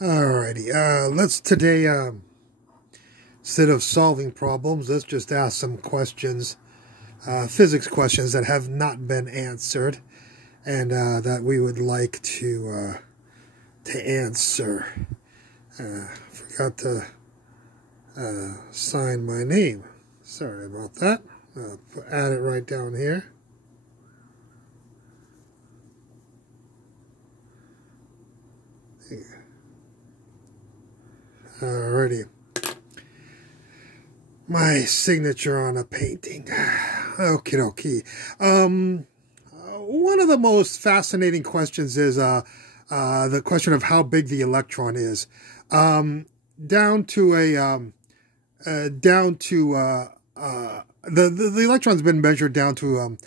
Alrighty, let's today, instead of solving problems, let's just ask some questions, physics questions that have not been answered, and that we would like to answer. Forgot to sign my name. Sorry about that. I'll add it right down here. Alrighty. My signature on a painting. Okie dokie. One of the most fascinating questions is the question of how big the electron is. The electron's been measured down to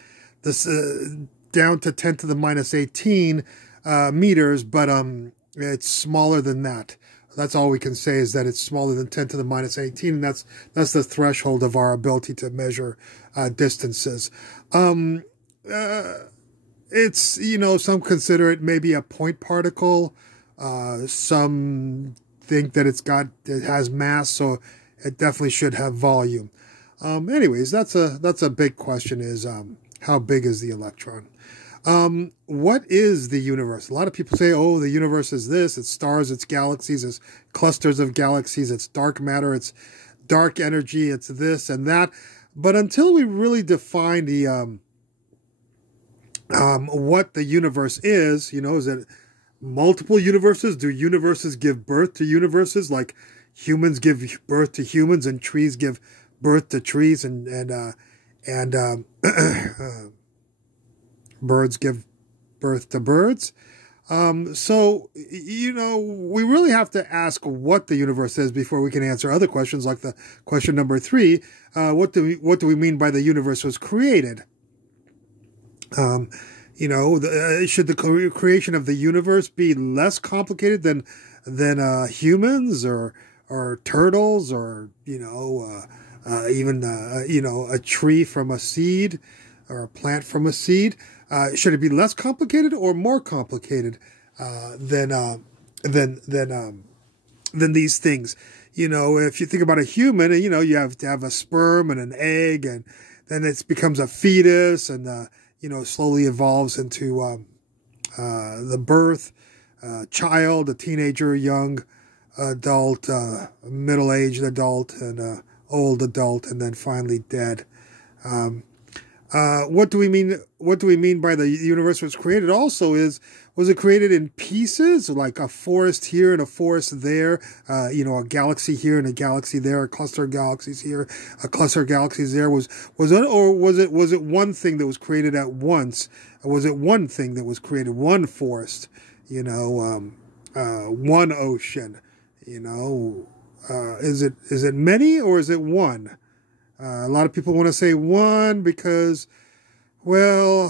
down to 10 to the minus 18 meters, but it's smaller than that. That's all we can say, is that it's smaller than 10 to the minus 18, and that's the threshold of our ability to measure distances. It's, some consider it maybe a point particle. Some think that it has mass, so it definitely should have volume. Anyways, that's a big question, is how big is the electron? What is the universe? A lot of people say, oh, the universe is this, it's stars, it's galaxies, it's clusters of galaxies, it's dark matter, it's dark energy, it's this and that. But until we really define the, what the universe is it multiple universes? Do universes give birth to universes, like humans give birth to humans and trees give birth to trees and birds give birth to birds? So, we really have to ask what the universe is before we can answer other questions, like the question number 3. What do we mean by the universe was created? Should the creation of the universe be less complicated than humans or turtles, or even a tree from a seed, or a plant from a seed? Should it be less complicated or more complicated than these things? If you think about a human, you have to have a sperm and an egg, and then it becomes a fetus, and slowly evolves into the birth, child, a teenager, young adult, middle-aged adult, and old adult, and then finally dead. What do we mean? What do we mean by the universe was created? Also, was it created in pieces, like a forest here and a forest there? A galaxy here and a galaxy there, a cluster of galaxies here, a cluster of galaxies there. Was it one thing that was created at once? Was it one thing that was created? One forest, one ocean. Is it many, or is it one? A lot of people want to say one because, we'll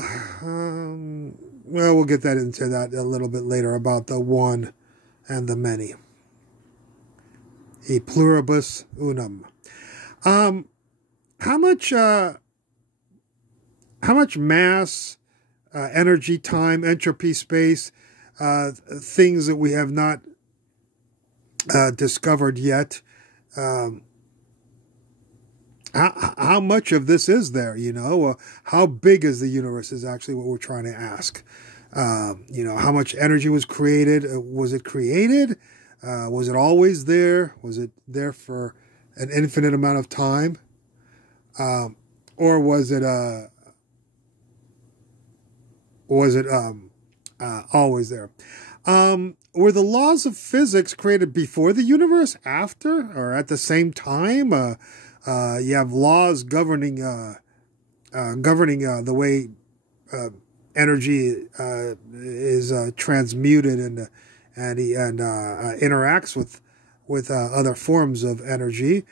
get that into that a little bit later, about the one and the many. E pluribus unum. How much mass, energy, time, entropy, space, things that we have not discovered yet, how much of this is there, how big is the universe is actually what we're trying to ask. How much energy was created? Was it created? Was it always there? Was it there for an infinite amount of time? Or was it always there? Were the laws of physics created before the universe, after, or at the same time? You have laws governing the way energy is transmuted and interacts with other forms of energy.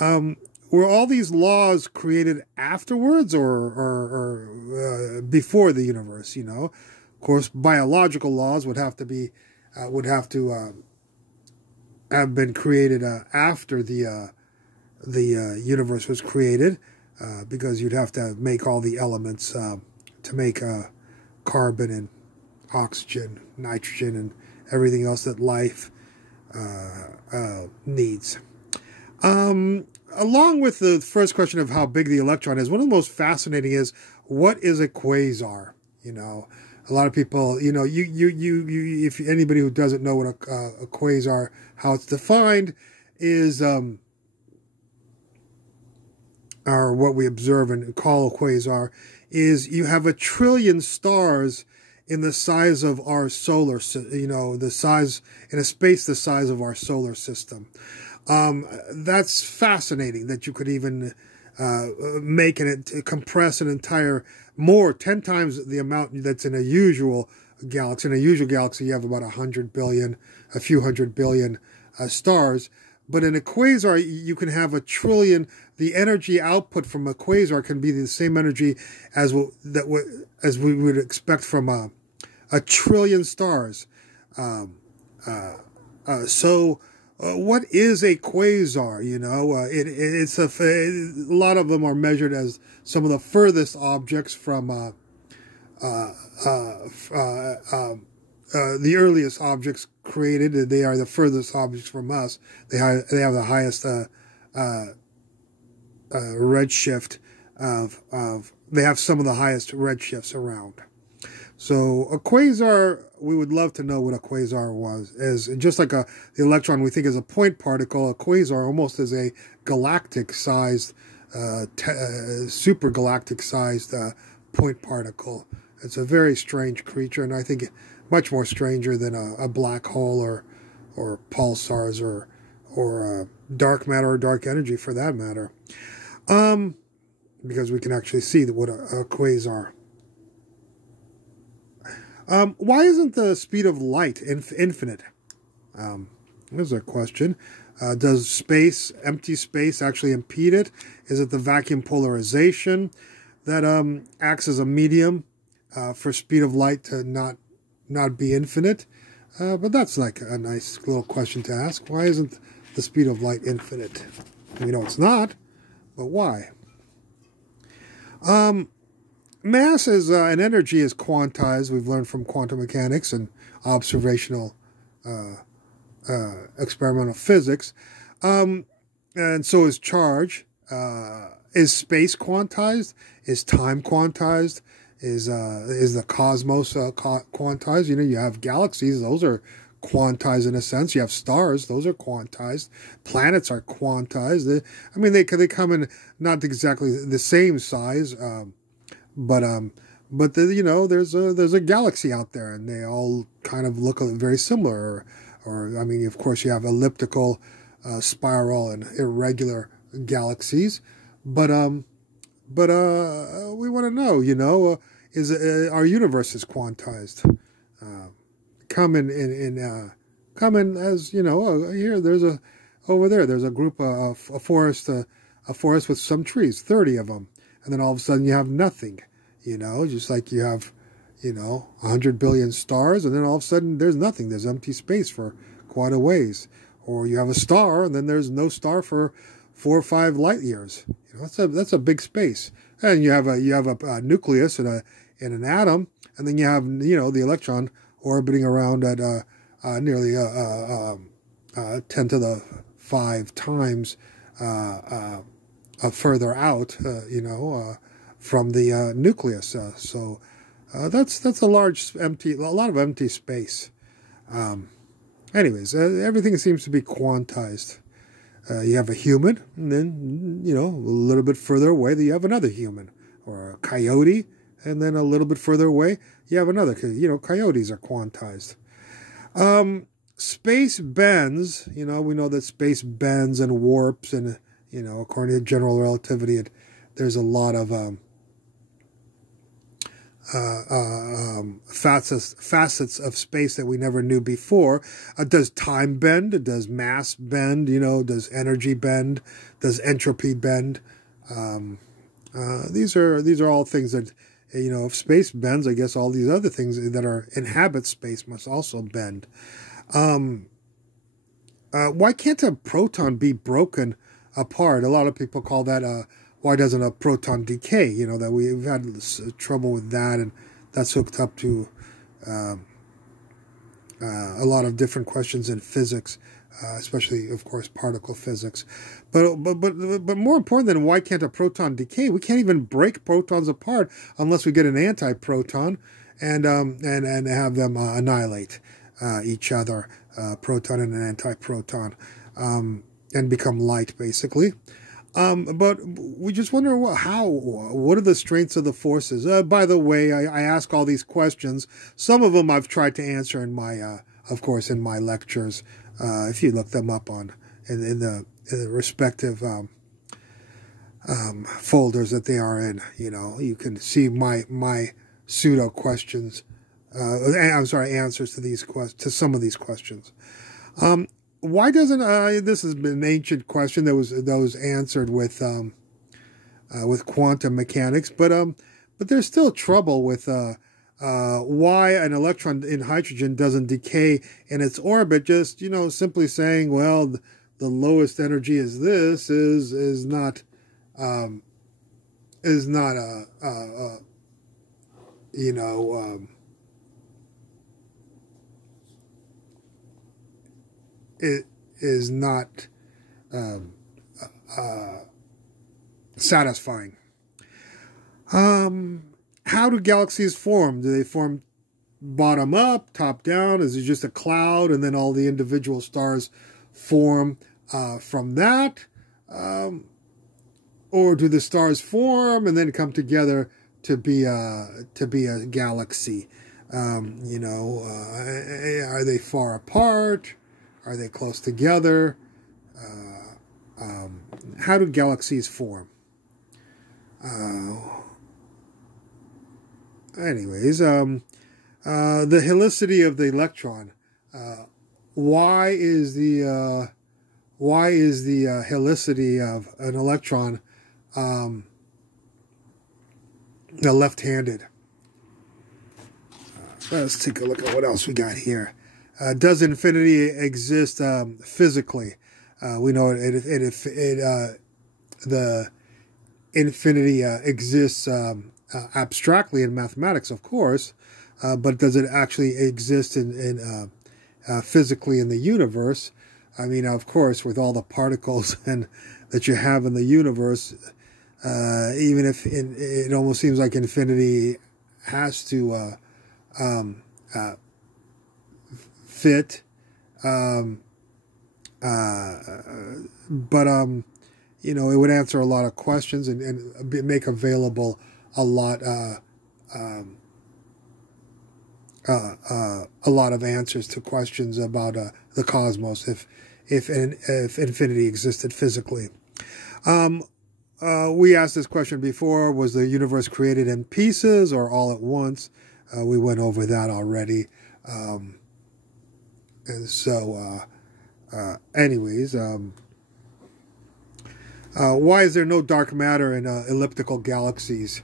Were all these laws created afterwards or before the universe? Of course, biological laws would have to have been created after the universe was created, because you'd have to make all the elements to make carbon and oxygen, nitrogen, and everything else that life needs. Along with the first question of how big the electron is, one of the most fascinating is, what is a quasar? You know, a lot of people, you know, if anybody who doesn't know what a quasar, how it's defined, is or what we observe and call a quasar, is you have 1 trillion stars in the size of our solar, you know, the size, in a space the size of our solar system. That's fascinating that you could even make it, compress an entire, 10 times the amount that's in a usual galaxy. In a usual galaxy, you have about 100 billion, a few hundred billion stars. But in a quasar, you can have 1 trillion. The energy output from a quasar can be the same energy as we would expect from a 1 trillion stars. What is a quasar? You know, it's a lot of them are measured as some of the furthest objects from the earliest objects created. They are the furthest objects from us. They have the highest redshift they have some of the highest redshifts around. So a quasar, we would love to know what a quasar is. Just like the electron we think is a point particle, a quasar almost is a galactic-sized, super galactic-sized point particle. It's a very strange creature, and I think much more stranger than a black hole or pulsars or dark matter or dark energy for that matter. Because we can actually see what a quasar. Why isn't the speed of light infinite? There's a question. Does empty space actually impede it? Is it the vacuum polarization that acts as a medium for speed of light to not be infinite? But that's like a nice little question to ask. Why isn't the speed of light infinite? We know it's not, but why? Mass and energy is quantized. We've learned from quantum mechanics and observational experimental physics. And so is charge. Is space quantized? Is time quantized? Is the cosmos quantized? You know, you have galaxies; those are quantized in a sense. You have stars; those are quantized. Planets are quantized. I mean, they come in not exactly the same size, but you know, there's a galaxy out there, and they all kind of look very similar. Or I mean, of course, you have elliptical, spiral, and irregular galaxies. But we want to know, you know, is our universe is quantized? Come in as, you know, here over there's a group a forest with some trees, 30 of them, and then all of a sudden you have nothing, you know, just like you have, you know, 100 billion stars, and then all of a sudden there's nothing, there's empty space for quite a ways. Or you have a star, and then there's no star for 4 or 5 light years. You know, that's a big space. And you have a nucleus and an atom, and then you have, you know, the electron orbiting around at nearly 10 to the 5 times further out, you know, from the nucleus. So that's a lot of empty space. Anyways, everything seems to be quantized. You have a human, and then, you know, a little bit further away, you have another human, or a coyote, and then a little bit further away, you have another. You know, coyotes are quantized. Space bends. You know, we know that space bends and warps, and, you know, according to general relativity, there's a lot of facets of space that we never knew before. Does time bend? Does mass bend? You know, does energy bend? Does entropy bend? These are all things that, you know, if space bends, I guess all these other things that inhabit space must also bend. Why can't a proton be broken apart? A lot of people call that why doesn't a proton decay? You know, that we've had trouble with that, and that's hooked up to a lot of different questions in physics, especially, of course, particle physics. But more important than why can't a proton decay? We can't even break protons apart unless we get an antiproton and have them annihilate each other, proton and an antiproton, and become light, basically. But we just wonder what are the strengths of the forces? By the way, I ask all these questions. Some of them I've tried to answer in my, of course, in my lectures. If you look them up in the respective folders that they are in, you can see my pseudo questions. I'm sorry, answers to some of these questions. Why doesn't this has been an ancient question that was answered with quantum mechanics, but there's still trouble with why an electron in hydrogen doesn't decay in its orbit. Just simply saying, well, the lowest energy is this is not it is not satisfying. How do galaxies form? Do they form bottom up, top down? Is it just a cloud and then all the individual stars form from that? Or do the stars form and then come together to be a galaxy? Are they far apart? Are they close together? How do galaxies form? Anyways, the helicity of the electron. Why is the helicity of an electron left-handed? Let's take a look at what else we got here. Does infinity exist physically? We know the infinity exists abstractly in mathematics, of course, but does it actually exist in physically in the universe? I mean, of course, with all the particles that you have in the universe, even if it almost seems like infinity has to fit, but it would answer a lot of questions and make available a lot of answers to questions about the cosmos if infinity existed physically. We asked this question before: was the universe created in pieces or all at once? We went over that already. And so, anyways, why is there no dark matter in elliptical galaxies?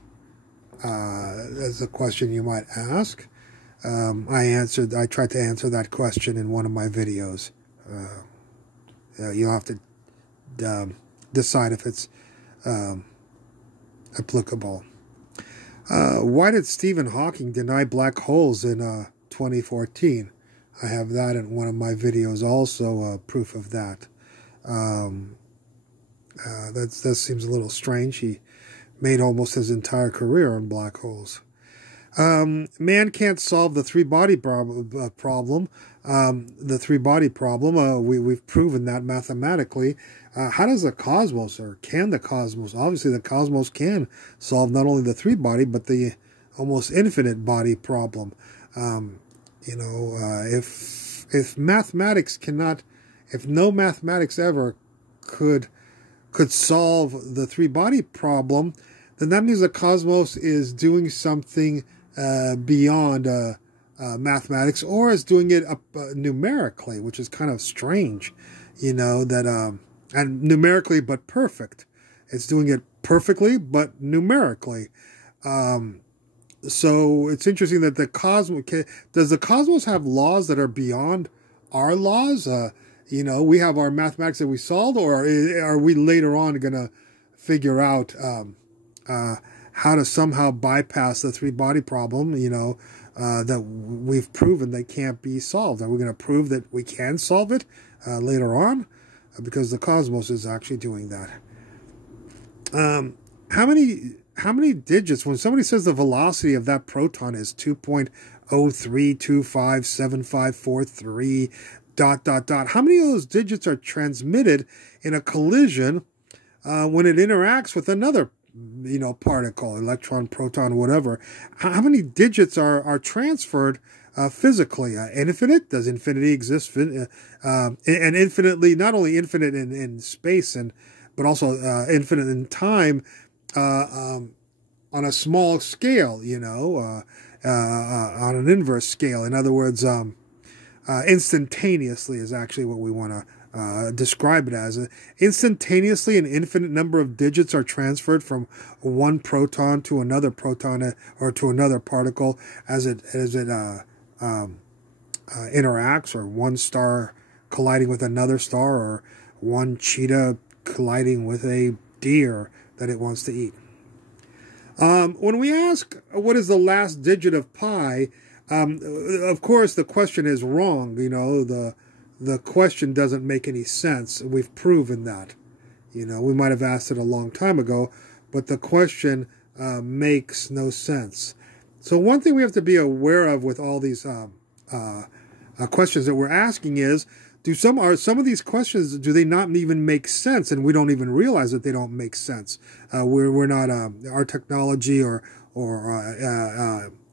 That's a question you might ask. I tried to answer that question in one of my videos. You'll have to decide if it's applicable. Why did Stephen Hawking deny black holes in 2014? I have that in one of my videos also, proof of that. That seems a little strange. He made almost his entire career on black holes. Man can't solve the three-body problem. The three-body problem, we've proven that mathematically. How does the cosmos, or can the cosmos, obviously the cosmos can solve not only the three-body, but the almost infinite body problem. If mathematics cannot, if no mathematics ever could solve the three-body problem, then that means the cosmos is doing something beyond mathematics, or is doing it numerically, which is kind of strange, and numerically but perfect. It's doing it perfectly but numerically. So it's interesting that does the cosmos have laws that are beyond our laws? We have our mathematics that we solved, or are we later on going to figure out how to somehow bypass the three-body problem, that we've proven they can't be solved. Are we going to prove that we can solve it later on? Because the cosmos is actually doing that. How many digits, when somebody says the velocity of that proton is 2.03257543 ... how many of those digits are transmitted in a collision when it interacts with another particle, electron, proton, whatever? How many digits are transferred physically? Infinite? Does infinity exist? And infinitely, not only infinite in space, but also infinite in time on a small scale, on an inverse scale. In other words, instantaneously is actually what we want to describe it as. Instantaneously, an infinite number of digits are transferred from one proton to another proton or to another particle as it interacts, or one star colliding with another star, or one cheetah colliding with a deer that it wants to eat. When we ask what is the last digit of pi, of course the question is wrong. The question doesn't make any sense. We've proven that. We might have asked it a long time ago, but the question makes no sense. So one thing we have to be aware of with all these questions that we're asking is, some of these questions, do they not even make sense, and we don't even realize that they don't make sense? We're not our technology or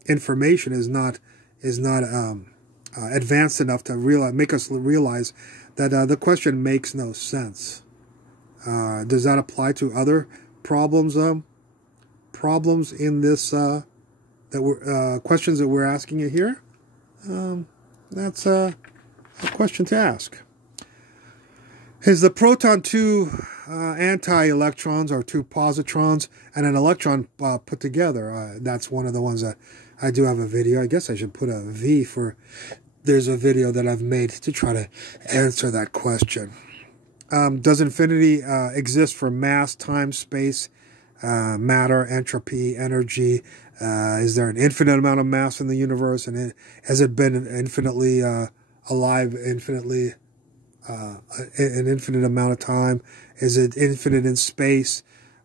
information is not advanced enough to make us realize that the question makes no sense. Does that apply to other problems? Problems in this questions that we're asking you here? That's a question to ask. Is the proton two anti-electrons, or two positrons, and an electron put together? That's one of the ones that I do have a video. I guess I should put a V for, there's a video that I've made to try to answer that question. Does infinity exist for mass, time, space, matter, entropy, energy? Is there an infinite amount of mass in the universe? And has it been infinitely alive, infinitely an infinite amount of time? Is it infinite in space?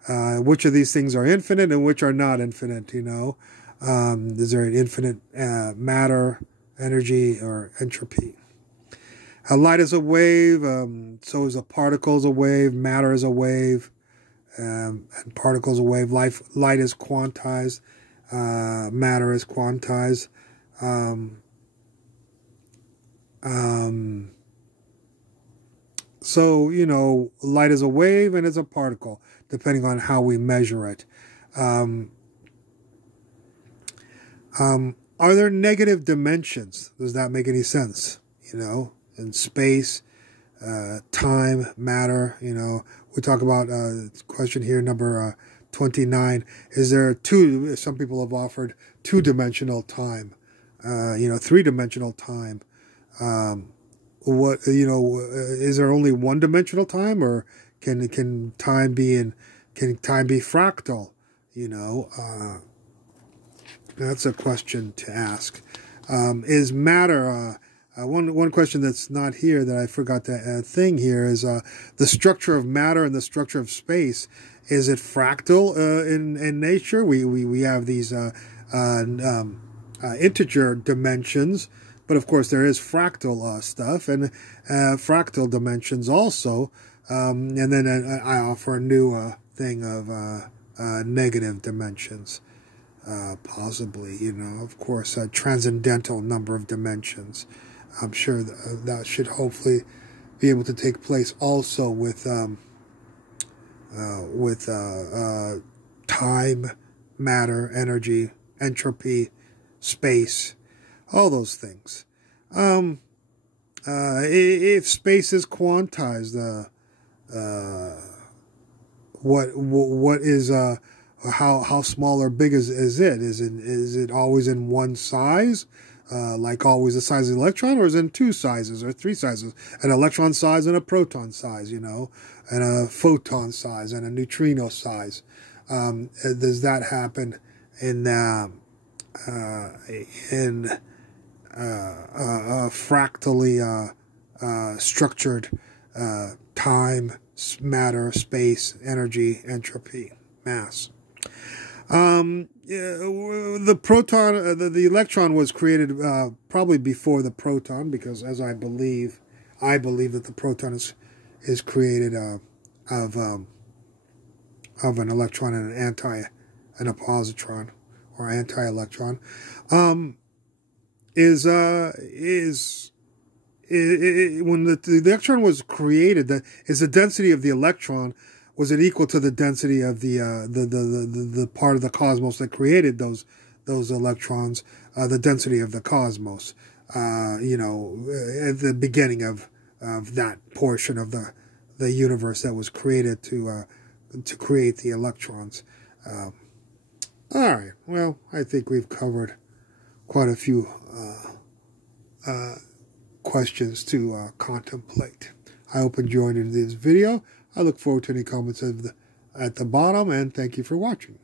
Which of these things are infinite and which are not infinite? Is there an infinite matter, energy, or entropy? Light is a wave, so is a particle is a wave, matter is a wave, and particle is a wave. Light is quantized, matter is quantized. So, light is a wave and it's a particle, depending on how we measure it. Are there negative dimensions? Does that make any sense? In space, time, matter, we talk about question here, number 29. Is there some people have offered two-dimensional time, three-dimensional time. Is there only one-dimensional time, or can time be fractal? That's a question to ask. Is matter one question that's not here that I forgot to thing here is the structure of matter and the structure of space. Is it fractal in nature? We have these integer dimensions, but of course there is fractal stuff and fractal dimensions also. And then I offer a new thing of negative dimensions. Possibly, of course, a transcendental number of dimensions. I'm sure that should hopefully be able to take place also with time, matter, energy, entropy, space, all those things. If space is quantized, what is how small or big is it? Is it always in one size, like always the size of the electron, or is it in two sizes or three sizes? An electron size and a proton size, and a photon size and a neutrino size. Does that happen in in fractally structured time, matter, space, energy, entropy, mass. The proton, the electron was created probably before the proton, because as I believe that the proton is created of an electron and a positron or anti-electron. When the electron was created, the density of the electron, was it equal to the density of the part of the cosmos that created those electrons, the density of the cosmos, at the beginning of that portion of the universe that was created to create the electrons. All right. Well, I think we've covered quite a few questions to contemplate. I hope you enjoyed this video. I look forward to any comments at the bottom, and thank you for watching.